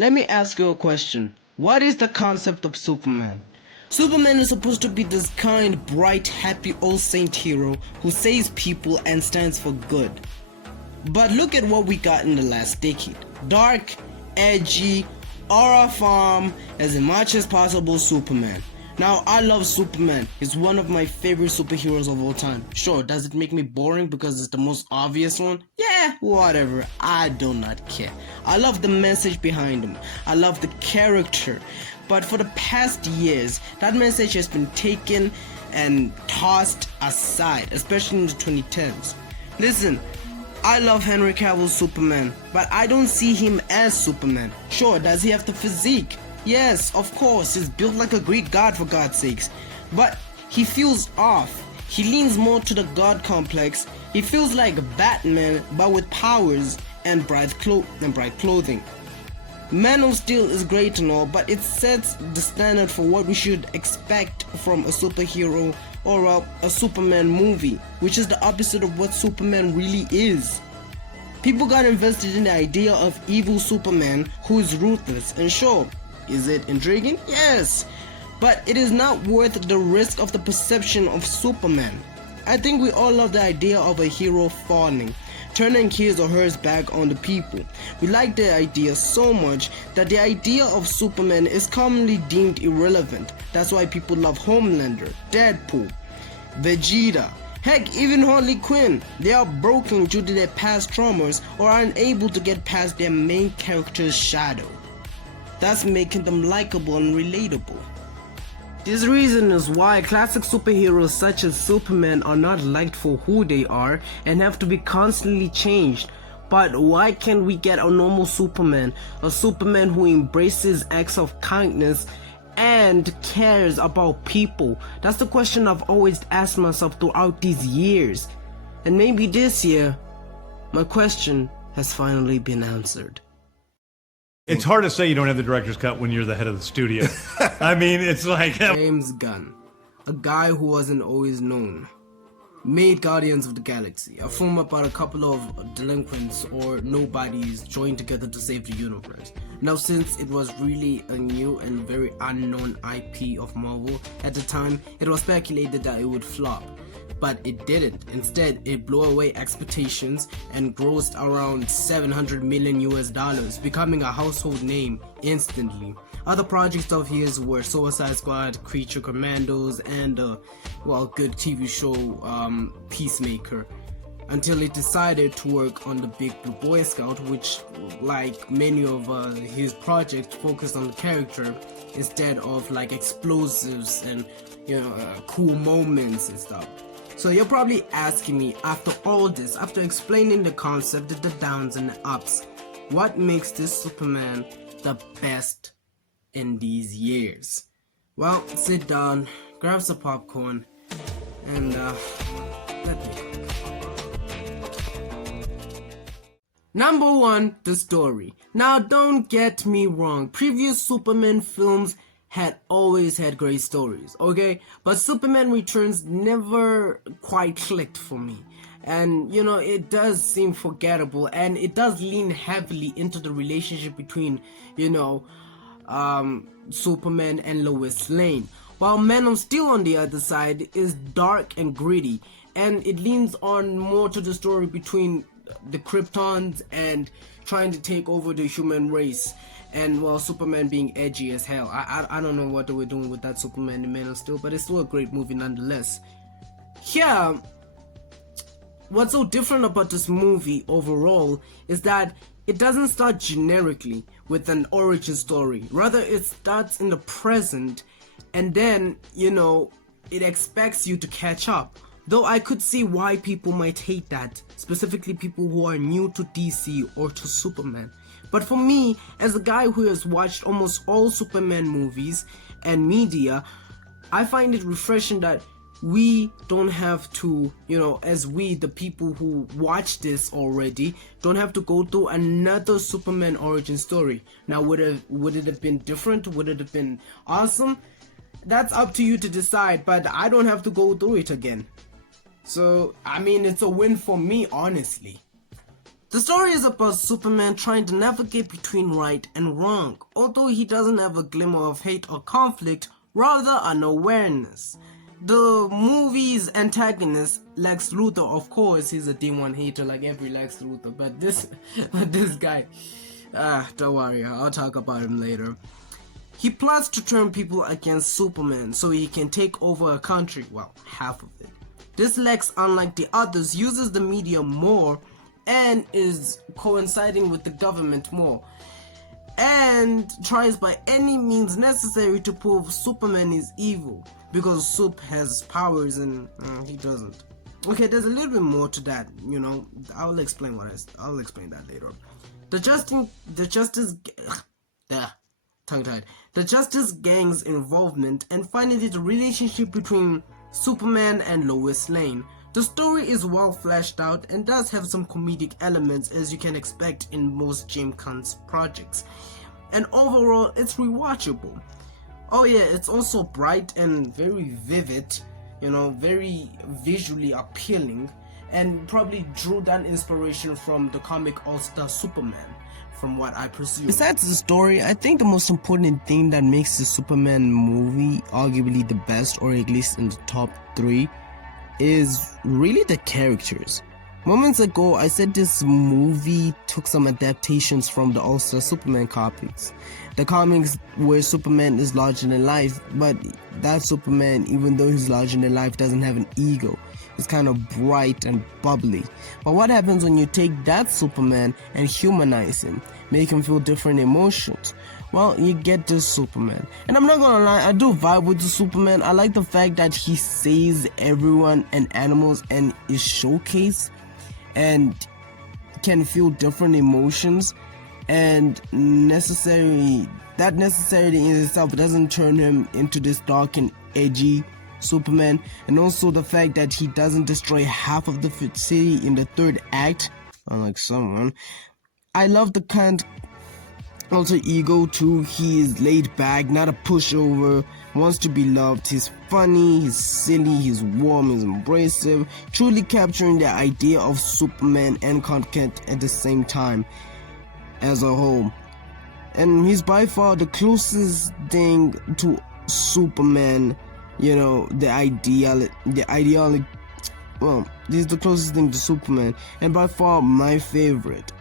let me ask you a question. What is the concept of Superman? Superman is supposed to be this kind, bright, happy old saint hero who saves people and stands for good. But look at what we got in the last decade. Dark, edgy, aura farm, as much as possible Superman. Now, I love Superman. He's one of my favorite superheroes of all time. Sure, does it make me boring because it's the most obvious one? Yeah, whatever. I do not care. I love the message behind him. I love the character. But for the past years, that message has been taken and tossed aside, especially in the 2010s. Listen, I love Henry Cavill's Superman, but I don't see him as Superman. Sure, does he have the physique? Yes, of course, he's built like a Greek god for God's sakes. But he feels off. He leans more to the god complex. He feels like Batman, but with powers and bright clothing. Man of Steel is great and all, but it sets the standard for what we should expect from a superhero or a Superman movie, which is the opposite of what Superman really is. People got invested in the idea of evil Superman who is ruthless, and sure, is it intriguing? Yes, but it is not worth the risk of the perception of Superman. I think we all love the idea of a hero falling, turning his or hers back on the people. We like the idea so much that the idea of Superman is commonly deemed irrelevant. That's why people love Homelander, Deadpool, Vegeta, heck, even Harley Quinn. They are broken due to their past traumas or are unable to get past their main character's shadow. That's making them likable and relatable. This reason is why classic superheroes such as Superman are not liked for who they are and have to be constantly changed. But why can't we get a normal Superman? A Superman who embraces acts of kindness and cares about people? That's the question I've always asked myself throughout these years. And maybe this year, my question has finally been answered. It's hard to say you don't have the director's cut when you're the head of the studio. I mean, it's like... James Gunn, a guy who wasn't always known, made Guardians of the Galaxy, a film about a couple of delinquents or nobodies joined together to save the universe. Now, since it was really a new and very unknown IP of Marvel, at the time, it was speculated that it would flop. But it didn't. Instead, it blew away expectations and grossed around $700 million, becoming a household name instantly. Other projects of his were Suicide Squad, Creature Commandos, and good TV show Peacemaker, until it decided to work on the Big Blue Boy Scout, which, like many of his projects, focused on the character instead of like explosives and cool moments and stuff. So you're probably asking me, after all this, after explaining the concept, the downs and the ups, what makes this Superman the best in these years? Well, sit down, grab some popcorn, and let me cook. Number 1, the story. Now, don't get me wrong, previous Superman films had always had great stories, okay? But Superman Returns never quite clicked for me. And, it does seem forgettable, and it does lean heavily into the relationship between, Superman and Lois Lane. While Man of Steel, on the other side, is dark and gritty, and it leans on more to the story between the Kryptons and trying to take over the human race. And Superman being edgy as hell. I don't know what they were doing with that Superman in Man of Steel, but it's still a great movie nonetheless. Yeah, what's so different about this movie overall is that it doesn't start generically with an origin story. Rather, it starts in the present, and then, it expects you to catch up. Though I could see why people might hate that, specifically people who are new to DC or to Superman. But for me, as a guy who has watched almost all Superman movies and media, I find it refreshing that we don't have to, as we, the people who watch this already, don't have to go through another Superman origin story. Now, would it have been different? Would it have been awesome? That's up to you to decide, but I don't have to go through it again. So, I mean, it's a win for me, honestly. The story is about Superman trying to navigate between right and wrong, although he doesn't have a glimmer of hate or conflict, rather an awareness. The movie's antagonist, Lex Luthor, of course, he's a D1 hater like every Lex Luthor, but this guy, don't worry, I'll talk about him later. He plots to turn people against Superman so he can take over a country, well, half of it. This Lex, unlike the others, uses the media more and is coinciding with the government more, and tries by any means necessary to prove Superman is evil, because Sup has powers and he doesn't. Okay, there's a little bit more to that, you know. I'll explain that later. The Justice Gang's involvement, and finally the relationship between Superman and Lois Lane. The story is well fleshed out and does have some comedic elements, as you can expect in most James Gunn's projects. And overall, it's rewatchable. Oh yeah, it's also bright and very vivid, you know, very visually appealing, and probably drew that inspiration from the comic All-Star Superman, from what I presume. Besides the story, I think the most important thing that makes the Superman movie arguably the best, or at least in the top 3, is really the characters. Moments ago, I said this movie took some adaptations from the All-Star Superman comics. The comics where Superman is larger than life, but that Superman, even though he's larger than life, doesn't have an ego. It's kind of bright and bubbly. But what happens when you take that Superman and humanize him, make him feel different emotions? Well, you get this Superman. And I'm not gonna lie, I do vibe with the Superman. I like the fact that he saves everyone and animals and is showcased and can feel different emotions, and necessarily in itself doesn't turn him into this dark and edgy Superman. And also the fact that he doesn't destroy half of the city in the 3rd act, unlike someone. I love the kind alter ego too. He is laid back, not a pushover, wants to be loved. He's funny, he's silly, he's warm, he's embracive, truly capturing the idea of Superman and content at the same time as a whole. And he's by far the closest thing to Superman, you know, well, he's the closest thing to Superman, and by far my favorite.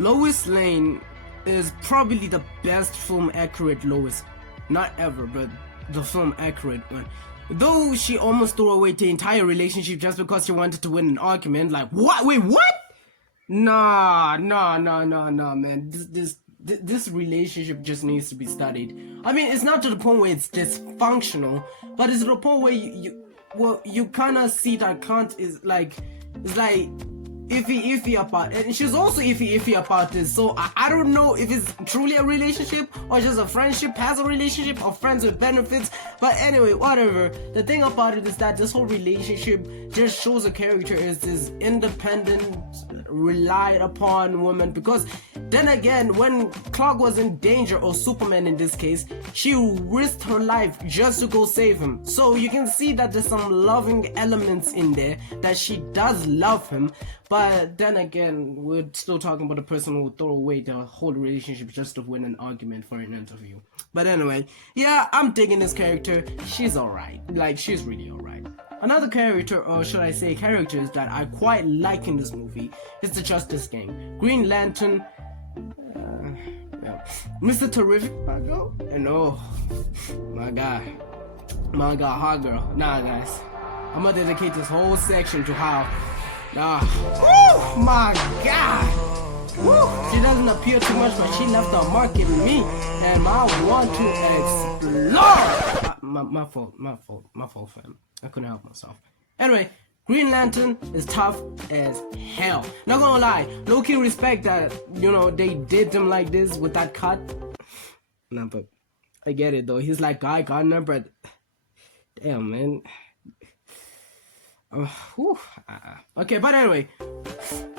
Lois Lane is probably the best film accurate Lois, not ever, but the film accurate one. Though she almost threw away the entire relationship just because she wanted to win an argument. Like, what? Wait, what? Nah, man. This relationship just needs to be studied. I mean, it's not to the point where it's dysfunctional, but it's to the point where you kind of see that Kant is like, it's like iffy about it, and she's also iffy about this. So I don't know if it's truly a relationship or just a friendship, past a relationship, or friends with benefits. But anyway, whatever. The thing about it is that this whole relationship just shows a character as this independent, relied upon woman, because then again, when Clark was in danger, or Superman in this case, she risked her life just to go save him. So you can see that there's some loving elements in there, that she does love him. But then again, we're still talking about a person who would throw away the whole relationship just to win an argument for an interview. But anyway, yeah, I'm digging this character. She's alright. Like, she's really alright. Another character, or should I say characters, that I quite like in this movie is the Justice Gang. Green Lantern, Mr. Terrific, my girl, and oh, my God, hot girl. Nah, guys, I'm gonna dedicate this whole section to how, my God, she doesn't appear too much, but she left a mark in me, and I want to explore. My fault, fam. I couldn't help myself. Anyway, Green Lantern is tough as hell. Not gonna lie, low-key respect that, you know, they did him like this with that cut. Nah, but I get it though. He's like Guy Gardner, but damn, man. Okay, but anyway,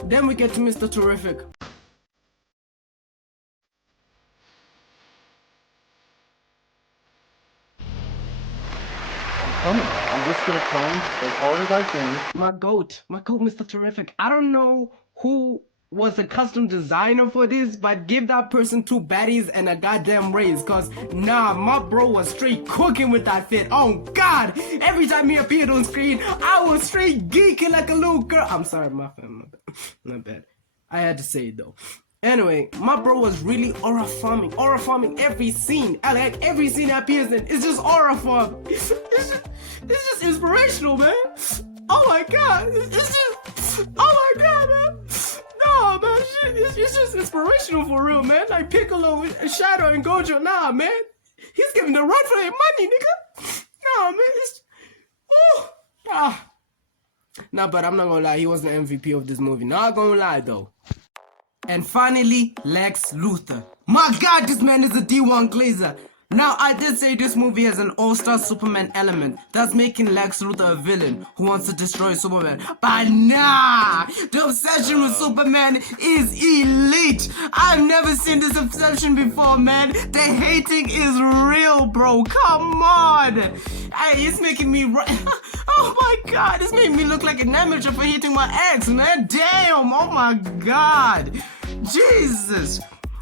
then we get to Mr. Terrific. I'm just gonna come as hard as I can. My goat, Mr. Terrific. I don't know who was a custom designer for this, but give that person 2 baddies and a goddamn raise, cause nah, my bro was straight cooking with that fit. Oh god, every time he appeared on screen, I was straight geeking like a little girl. I'm sorry, my bad. I had to say it though. Anyway, my bro was really aura farming every scene. I like every scene that appears in. It's just aura farm. It's just inspirational, man. Oh my god, oh my god, man. No, man, it's just inspirational for real, man. Like Piccolo, Shadow, and Gojo, nah, man. He's giving the run for their money, nigga. Nah, man, Nah, but I'm not gonna lie, he was the MVP of this movie. Not gonna lie, though. And finally, Lex Luthor. My god, this man is a D1 Glazer. Now, I did say this movie has an all-star Superman element, thus making Lex Luthor a villain who wants to destroy Superman. But nah, the obsession with Superman is elite. I've never seen this obsession before, man. The hating is real, bro. Come on. Hey, it's making me... Oh my god, it's making me look like an amateur for hating my ex, man. Damn, oh my god. Jesus.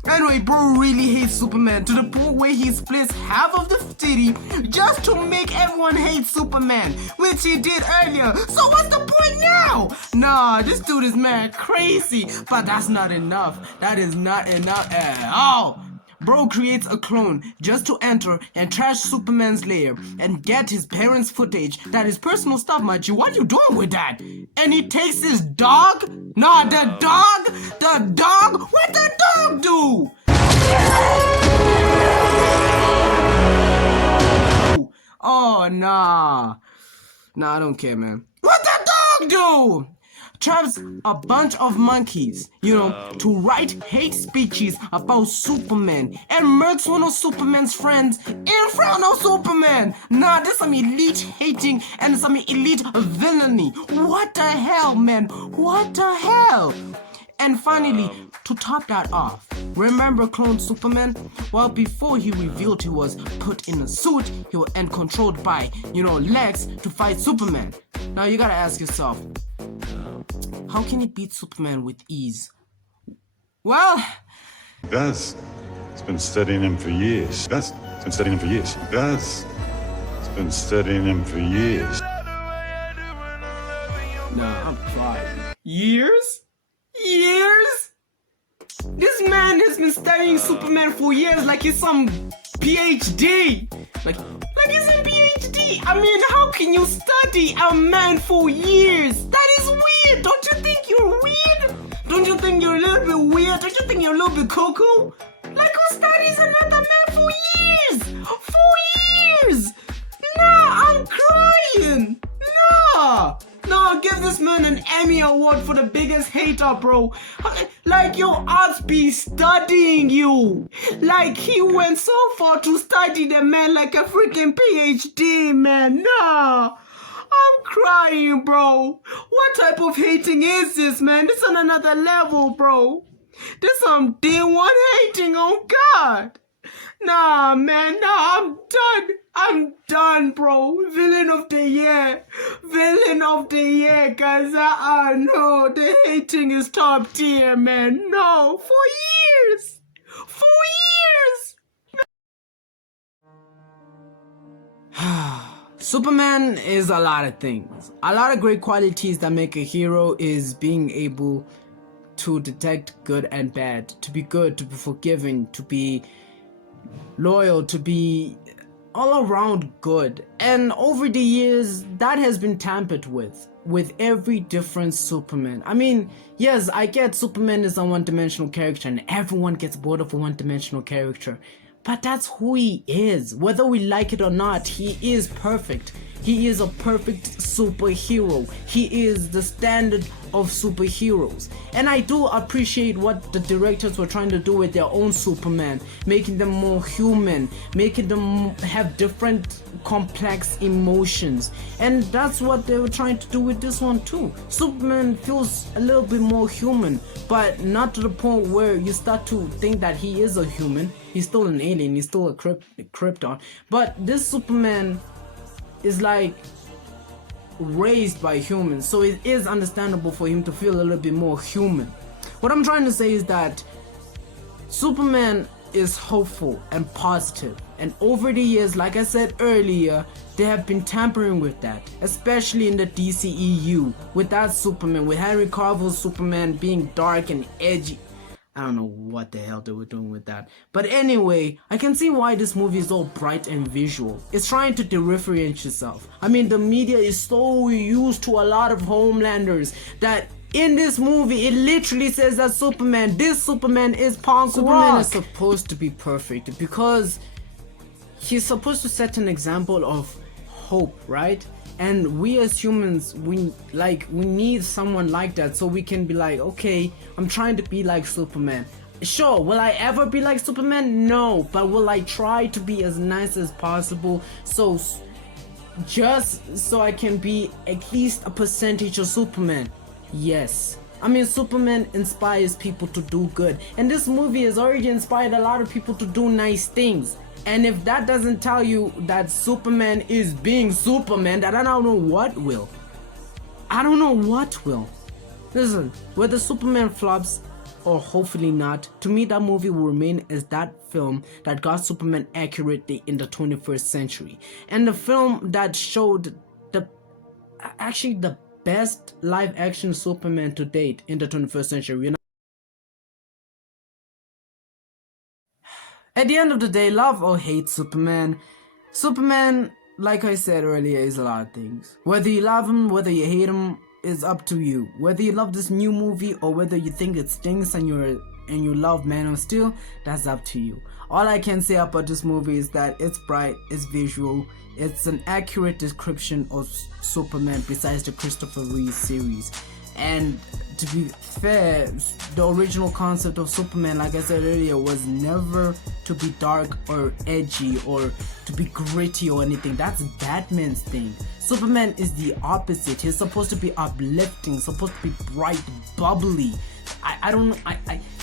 Anyway, bro really hates Superman to the point where he splits half of the city just to make everyone hate Superman, which he did earlier. So what's the point now? Nah, this dude is mad crazy, but that's not enough. That is not enough at all. Bro creates a clone just to enter and trash Superman's lair and get his parents' footage. That is personal stuff, Machi. What are you doing with that? And he takes his dog? Nah, the dog? The dog? What the dog do? Oh, nah. Nah, I don't care, man. What the dog do? Traps a bunch of monkeys, to write hate speeches about Superman and murks one of Superman's friends in front of Superman. Nah, this is some elite hating and some elite villainy. What the hell, man? What the hell? And finally, to top that off, remember Clone Superman? Well, before he revealed he was put in a suit and controlled by, Lex to fight Superman. Now you gotta ask yourself, how can he beat Superman with ease? Well... It's been studying him for years. It's been studying him for years. It's been studying him for years. Nah, I'm crying. Years? Years? This man has been studying Superman for years like he's some PhD. Like he's a PhD. I mean, how can you study a man for years? That is weird. Don't you think you're weird? Don't you think you're a little bit weird? Don't you think you're a little bit cuckoo? Like who studies another man for years? 4 years? Nah, I'm crying. Nah. No, give this man an Emmy award for the biggest hater, bro. Like your ass be studying you. Like he went so far to study the man like a freaking PhD, man. Nah. I'm crying, bro. What type of hating is this, man? This on another level, bro. This some D1 hating on God. Nah, man, nah, I'm done. I'm done, bro. Villain of the year. Villain of the year, cause no, the hating is top tier, man. No, 4 years. 4 years. Superman is a lot of things. A lot of great qualities that make a hero is being able to detect good and bad, to be good, to be forgiving, to be loyal, to be all around good. And over the years, that has been tampered with every different Superman. I mean, yes, I get Superman is a one-dimensional character and everyone gets bored of a one-dimensional character. But that's who he is. Whether we like it or not, he is perfect. He is a perfect superhero. He is the standard of superheroes. And I do appreciate what the directors were trying to do with their own Superman, making them more human, making them have different complex emotions. And that's what they were trying to do with this one too. Superman feels a little bit more human, but not to the point where you start to think that he is a human. He's still an alien, he's still a Krypton. But this Superman is like raised by humans, so it is understandable for him to feel a little bit more human. What I'm trying to say is that Superman is hopeful and positive, and over the years, like I said earlier, they have been tampering with that, especially in the DCEU, with that Superman, with Henry Cavill's Superman being dark and edgy. I don't know what the hell they were doing with that. But anyway, I can see why this movie is all bright and visual. It's trying to differentiate itself. I mean, the media is so used to a lot of Homelanders that in this movie, it literally says that this Superman is punk rock. Superman is supposed to be perfect because he's supposed to set an example of hope, right? And we as humans, we need someone like that so we can be like, okay, I'm trying to be like Superman. Sure, will I ever be like Superman? No, but will I try to be as nice as possible just so I can be at least a percentage of Superman? Yes. I mean, Superman inspires people to do good, and this movie has already inspired a lot of people to do nice things. And if that doesn't tell you that Superman is being Superman, then I don't know what will. I don't know what will. Listen, whether Superman flops or hopefully not, to me that movie will remain as that film that got Superman accurately in the 21st century. And the film that showed the best live action Superman to date in the 21st century. You know? At the end of the day, love or hate Superman, like I said earlier, is a lot of things. Whether you love him, whether you hate him, is up to you. Whether you love this new movie or whether you think it stinks and you love Man of Steel, that's up to you. All I can say about this movie is that it's bright, it's visual, it's an accurate description of Superman besides the Christopher Reeve series. And to be fair, the original concept of Superman, like I said earlier, was never to be dark or edgy or to be gritty or anything. That's Batman's thing. Superman is the opposite. He's supposed to be uplifting, supposed to be bright, bubbly.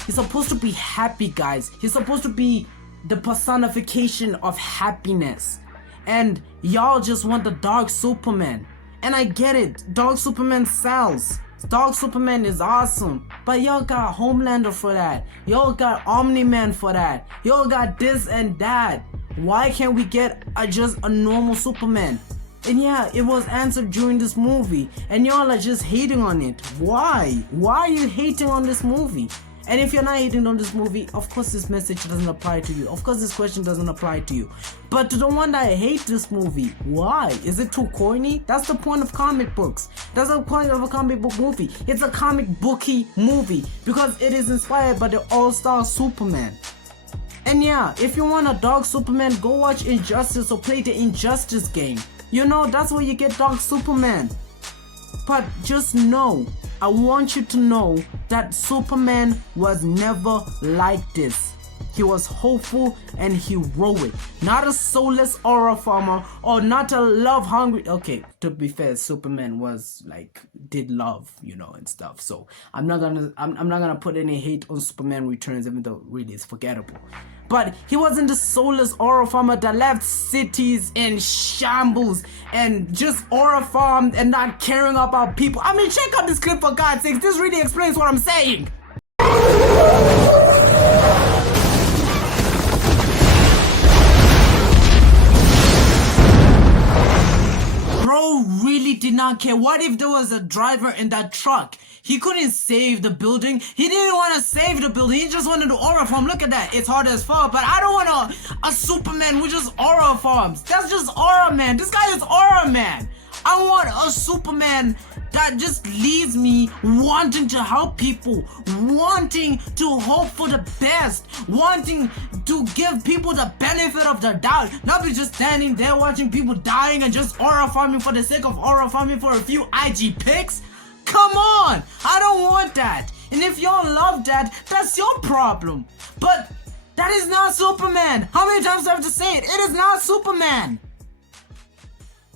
He's supposed to be happy, guys. He's supposed to be the personification of happiness. And y'all just want the Dark Superman. And I get it, Dark Superman sells. Dark Superman is awesome, but y'all got Homelander for that. Y'all got Omni-Man for that. Y'all got this and that. Why can't we get just a normal Superman? And yeah, it was answered during this movie, and y'all are just hating on it. Why? Why are you hating on this movie? And if you're not hating on this movie, of course this message doesn't apply to you. Of course this question doesn't apply to you. But to the one that hate this movie, why? Is it too corny? That's the point of comic books. That's the point of a comic book movie. It's a comic booky movie because it is inspired by the all-star Superman. And yeah, if you want a Dark Superman, go watch Injustice or play the Injustice game. You know, that's where you get Dark Superman. But just know, I want you to know that Superman was never like this. He was hopeful and heroic, not a soulless aura farmer or not a love hungry. Okay, to be fair, Superman was did love, and stuff. So I'm not gonna put any hate on Superman Returns, even though really it's forgettable. But he wasn't the soulless aura farmer that left cities in shambles and just aura farmed and not caring about people. I mean, check out this clip for God's sakes. This really explains what I'm saying. Bro really did not care. What if there was a driver in that truck? He couldn't save the building. He didn't want to save the building. He just wanted to aura farm. Look at that. It's hard as fuck. But I don't want a Superman who just aura farms. That's just Aura Man. This guy is Aura Man. I want a Superman that just leaves me wanting to help people, wanting to hope for the best, wanting to give people the benefit of the doubt, not be just standing there watching people dying and just aura farming for the sake of aura farming for a few IG pics. Come on, I don't want that. And if y'all love that, that's your problem. But that is not Superman. How many times do I have to say it? It is not Superman.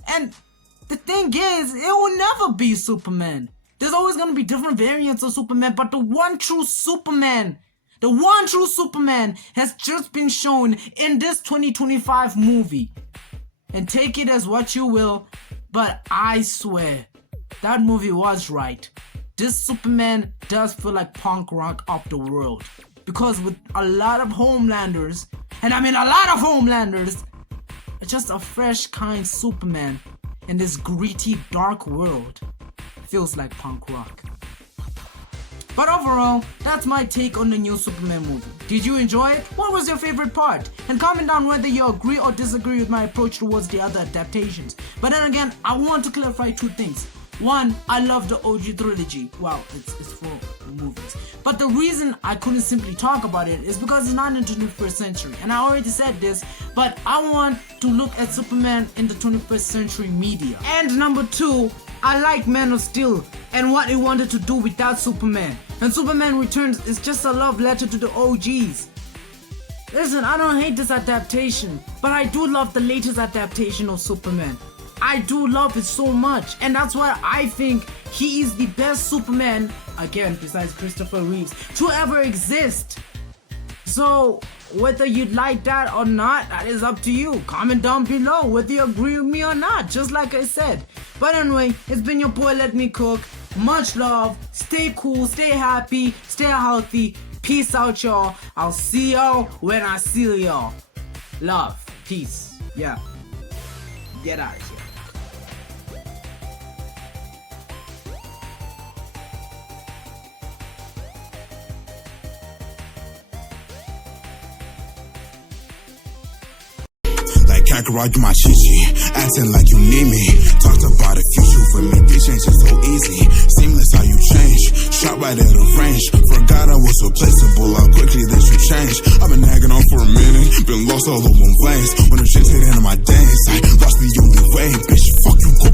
And the thing is, it will never be Superman. There's always going to be different variants of Superman, but the one true Superman has just been shown in this 2025 movie. And take it as what you will, but I swear, that movie was right. this Superman does feel like punk rock of the world. Because with a lot of Homelanders, and I mean a lot of Homelanders, it's just a fresh kind Superman in this gritty dark world. Feels like punk rock. But overall, that's my take on the new Superman movie. Did you enjoy it? What was your favorite part? And comment down whether you agree or disagree with my approach towards the other adaptations. But then again, I want to clarify two things. One, I love the OG trilogy. Well, it's 4 movies. But the reason I couldn't simply talk about it is because it's not in the 21st century. And I already said this, but I want to look at Superman in the 21st century media. And number 2, I like Man of Steel and what it wanted to do with that Superman. And Superman Returns is just a love letter to the OGs. Listen, I don't hate this adaptation, but I do love the latest adaptation of Superman. I do love it so much, and that's why I think he is the best Superman, again besides Christopher Reeves, to ever exist. So whether you like that or not, that is up to you. Comment down below whether you agree with me or not, just like I said. But anyway, it's been your boy Let Me Cook. Much love, stay cool, stay happy, stay healthy. Peace out, y'all. I'll see y'all when I see y'all. Love, peace, yeah. Get out of here. Like Kakarot, you my chichi, acting like you need me. Talked about the future for me, this change is so easy. Seamless how you change, shot right at a range. Forgot I was replaceable, how quickly that you changed. I've been nagging on for a minute, been lost all over veins. When the shit's hit into my days, I lost the only way, bitch, fuck you, go